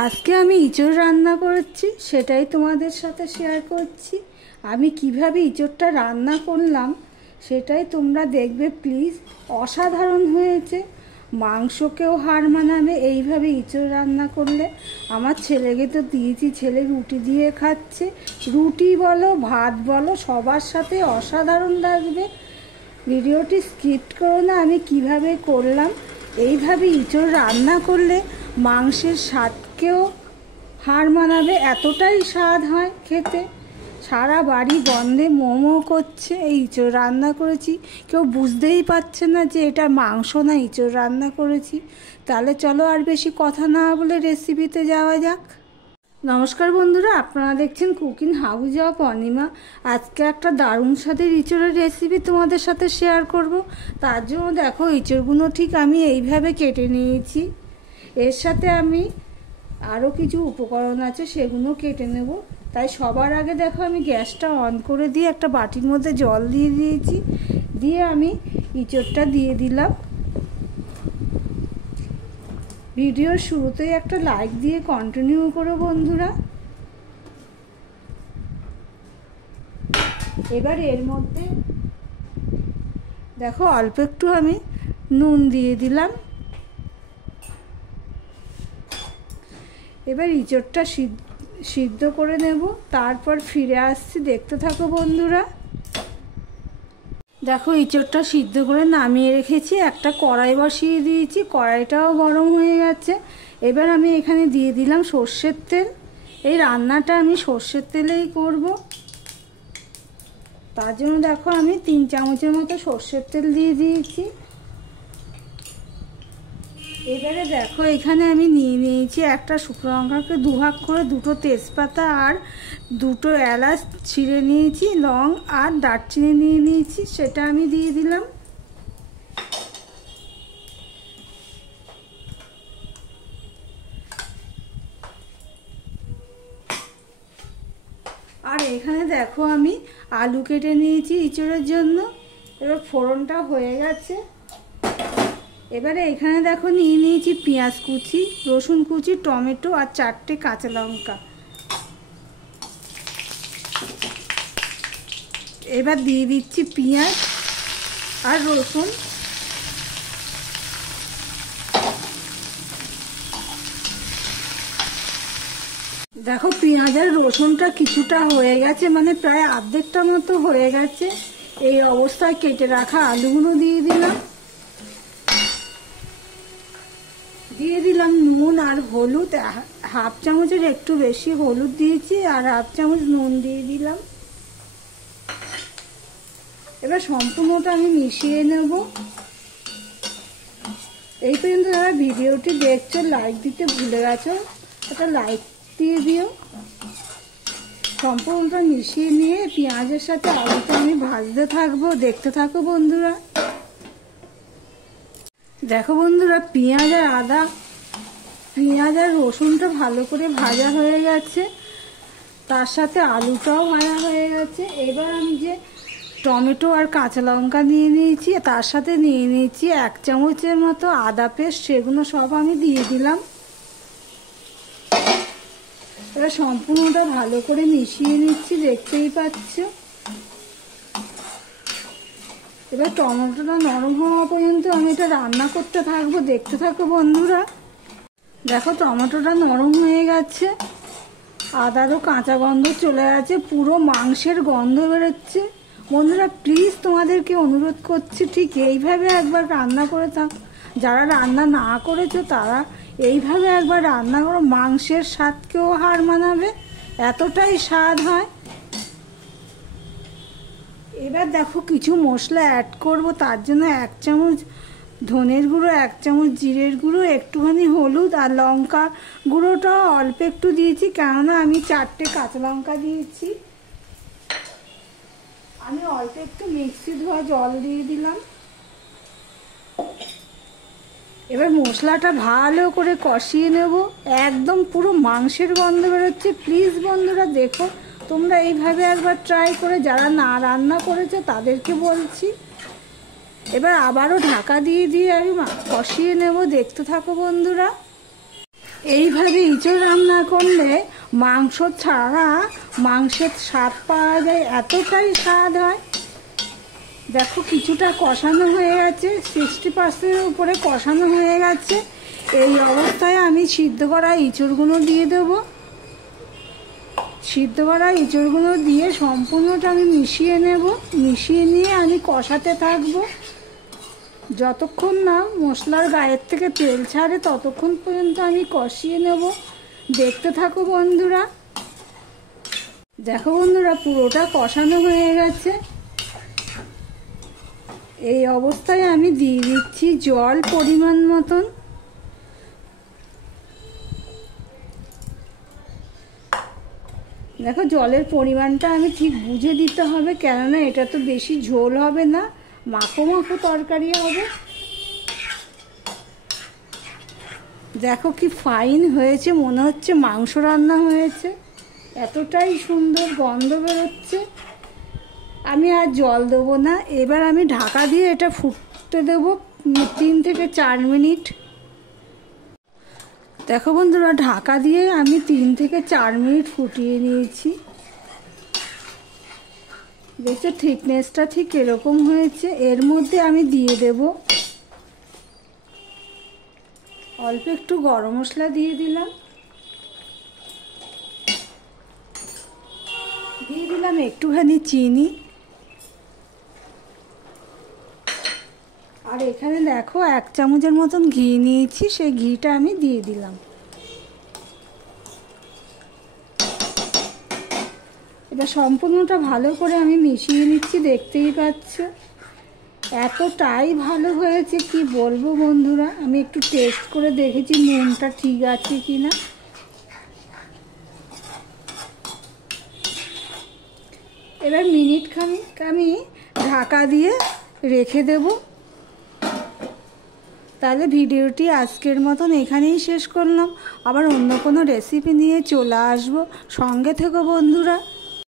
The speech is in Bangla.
আজকে আমি ইঁচড় রান্না করেছি, সেটাই তোমাদের সাথে শেয়ার করছি। আমি কিভাবে ইঁচড়টা রান্না করলাম সেটাই তোমরা দেখবে প্লিজ। অসাধারণ হয়েছে, মাংসকেও হার মানাবে এইভাবে ইঁচড় রান্না করলে। আমার ছেলেকে তো দিয়েছি, ছেলে রুটি দিয়ে খাচ্ছে। রুটি বলো ভাত বলো সবার সাথে অসাধারণ লাগবে। ভিডিওটি স্কিপ করো না। আমি কিভাবে করলাম, এইভাবে ইঁচড় রান্না করলে মাংসের স্বাদকেও হার মানাবে, এতটাই স্বাদ হয় খেতে। সারা বাড়ি গন্ধে মোমো করছে। এই ইঁচড় রান্না করেছি, কেউ বুঝতেই পারছে না যে এটা মাংস না ইঁচড় রান্না করেছি। তাহলে চলো আর বেশি কথা না বলে রেসিপিতে যাওয়া যাক। নমস্কার বন্ধুরা, আপনারা দেখছেন কুকিং হাউস অফ অনিমা। আজকে একটা দারুণ স্বাদের ইঁচড়ের রেসিপি তোমাদের সাথে শেয়ার করব। তার জন্য দেখো ইঁচড়গুলো ঠিক আমি এইভাবে কেটে নিয়েছি। এর সাথে আমি আরও কিছু উপকরণ আছে, সেগুলো কেটে নেব। তাই সবার আগে দেখো আমি গ্যাসটা অন করে দিয়ে একটা বাটির মধ্যে জল দিয়ে দিয়েছি। দিয়ে আমি ইঁচড়টা দিয়ে দিলাম। ভিডিওর শুরুতেই একটা লাইক দিয়ে কন্টিনিউ করো বন্ধুরা। এবার এর মধ্যে দেখো অল্প একটু আমি নুন দিয়ে দিলাম। এবার ইঁচড়টা সিদ্ধ করে নেব, তারপর ফিরে আসছি, দেখতে থাকো বন্ধুরা। দেখো ইঁচড়টা সিদ্ধ করে নামিয়ে রেখেছি, একটা কড়াই বসিয়ে দিয়েছি, কড়াইটাও গরম হয়ে গেছে। এবার আমি এখানে দিয়ে দিলাম সর্ষের তেল। এই রান্নাটা আমি সর্ষের তেলেই করব, তার জন্য দেখো আমি 3 চামচের মতো সর্ষের তেল দিয়ে দিয়েছি। এবারে দেখো এখানে আমি নিয়ে নিয়েছি একটা শুকনো লঙ্কাকে দুভাগ করে, 2টো তেজপাতা আর 2টো এলাচ ছিঁড়ে নিয়েছি, লং আর দারচিনি নিয়ে নিয়েছি, সেটা আমি দিয়ে দিলাম। আর এখানে দেখো আমি আলু কেটে নিয়েছি ইঁচড়ের জন্য। এবার ফোড়নটা হয়ে গেছে। এবারে এখানে দেখো নিয়ে নিয়েছি পেঁয়াজ কুচি, রসুন কুচি, টমেটো আর 4টে কাঁচা লঙ্কা। এবার দিয়ে দিচ্ছি পেঁয়াজ আর রসুন। দেখো পেঁয়াজ আর রসুনটা কিছুটা হয়ে গেছে, মানে প্রায় অর্ধেকটা মতো হয়ে গেছে। এই অবস্থায় কেটে রাখা আলুগুলো দিয়ে দিলাম। দিয়ে দিলাম নুন আর হলুদ, 1/2 চামচের একটু বেশি হলুদ দিয়েছি আর 1/2 চামচ নুন দিয়ে দিলাম। এবার সম্পূর্ণটা আমি মিশিয়ে নেব। এই পর্যন্ত যারা ভিডিওটি দেখছো লাইক দিতে ভুলে গেছো, একটা লাইক দিয়ে দিও। সম্পূর্ণটা মিশিয়ে নিয়ে পেঁয়াজের সাথে আলুটা আমি ভাজতে থাকবো, দেখতে থাকো বন্ধুরা। দেখো বন্ধুরা, পেঁয়াজ আর রসুনটা ভালো করে ভাজা হয়ে গেছে, তার সাথে আলুটাও ভাজা হয়ে গেছে। এবার আমি যে টমেটো আর কাঁচা লঙ্কা নিয়ে নিয়েছি, তার সাথে নিয়ে নিয়েছি 1 চামচের মতো আদা পেস্ট, সেগুলো সব আমি দিয়ে দিলাম। এবার সম্পূর্ণটা ভালো করে মিশিয়ে নিচ্ছি, দেখতেই পাচ্ছ। এবার টমেটোটা নরম হওয়া পর্যন্ত আমি এটা রান্না করতে থাকবো, দেখতে থাকো বন্ধুরা। দেখো টমেটোটা নরম হয়ে গেছে, আদারও কাঁচা গন্ধ চলে গেছে, পুরো মাংসের গন্ধ বেরোচ্ছে। বন্ধুরা প্লিজ তোমাদেরকে অনুরোধ করছি, ঠিক এইভাবে একবার রান্না করে থাক। যারা রান্না না করেছো তারা এইভাবে একবার রান্না করো, মাংসের স্বাদকেও হার মানাবে, এতটাই স্বাদ হয়। এবার দেখো কিছু মশলা অ্যাড করব, তার জন্য 1 চামচ ধনের গুঁড়ো, 1 চামচ জিরের গুঁড়ো, একটুখানি হলুদ আর লঙ্কা গুঁড়োটা অল্প একটু দিয়েছি, কেননা আমি 4টে কাঁচা লঙ্কা দিয়েছি। আমি অল্প একটু মিক্সি ধোয়া জল দিয়ে দিলাম। এবার মশলাটা ভালো করে কষিয়ে নেব, একদম পুরো মাংসের গন্ধ বেরোচ্ছে। প্লিজ বন্ধুরা দেখো, তোমরা এইভাবে একবার ট্রাই করে, যারা না রান্না করেছে তাদেরকে বলছি। এবার আবারও ঢাকা দিয়ে আমি কষিয়ে নেব, দেখতে থাকো বন্ধুরা। এইভাবে ইঁচড় রান্না করলে মাংস ছাড়া মাংসের স্বাদ পাওয়া যায়, এতটাই স্বাদ হয়। দেখো কিছুটা কষানো হয়ে গেছে, 60%-এর উপরে কষানো হয়ে গেছে। এই অবস্থায় আমি সিদ্ধ করা ইঁচড়গুলো দিয়ে দেবো। সিদ্ধ করা ইঁচড়গুলো দিয়ে সম্পূর্ণটা আমি মিশিয়ে নেব। মিশিয়ে নিয়ে আমি কষাতে থাকবো যতক্ষণ না মশলার গায়ের থেকে তেল ছাড়ে, ততক্ষণ পর্যন্ত আমি কষিয়ে নেব। দেখতে থাকো বন্ধুরা। দেখো বন্ধুরা, পুরোটা কষানো হয়ে গেছে। এই অবস্থায় আমি দিয়ে দিচ্ছি জল পরিমাণ মতন। দেখো জলের পরিমাণটা আমি ঠিক বুঝে দিতে হবে, কেননা এটা তো বেশি ঝোল হবে না, মাখো মাখো তরকারি হবে। দেখো কি ফাইন হয়েছে, মনে হচ্ছে মাংস রান্না হয়েছে, এতটাই সুন্দর গন্ধ বেরোচ্ছে। আমি আর জল দেবো না, এবার আমি ঢাকা দিয়ে এটা ফুটতে দেবো 3 থেকে 4 মিনিট। দেখো বন্ধুরা, ঢাকা দিয়ে আমি 3 থেকে 4 মিনিট ফুটিয়ে নিয়েছি। দেখছো থিকনেসটা ঠিক এরকম হয়েছে। এর মধ্যে আমি দিয়ে দেব অল্প একটু গরম মশলা দিয়ে দিলাম, দিয়ে দিলাম একটুখানি চিনি, আর এখানে দেখো 1 চামচের মতন ঘি নিয়েছি, সেই ঘিটা আমি দিয়ে দিলাম। এটা সম্পূর্ণটা ভালো করে আমি মিশিয়ে নিচ্ছি, দেখতেই পাচ্ছ এতটাই ভালো হয়েছে কি বলবো বন্ধুরা। আমি একটু টেস্ট করে দেখেছি নুনটা ঠিক আছে কিনা। এবার মিনিট খানিক আমি ঢাকা দিয়ে রেখে দেব। তাহলে ভিডিওটি আজকের মতন এখানেই শেষ করলাম। আবার অন্য কোনো রেসিপি নিয়ে চলে আসবো, সঙ্গে থেকো বন্ধুরা।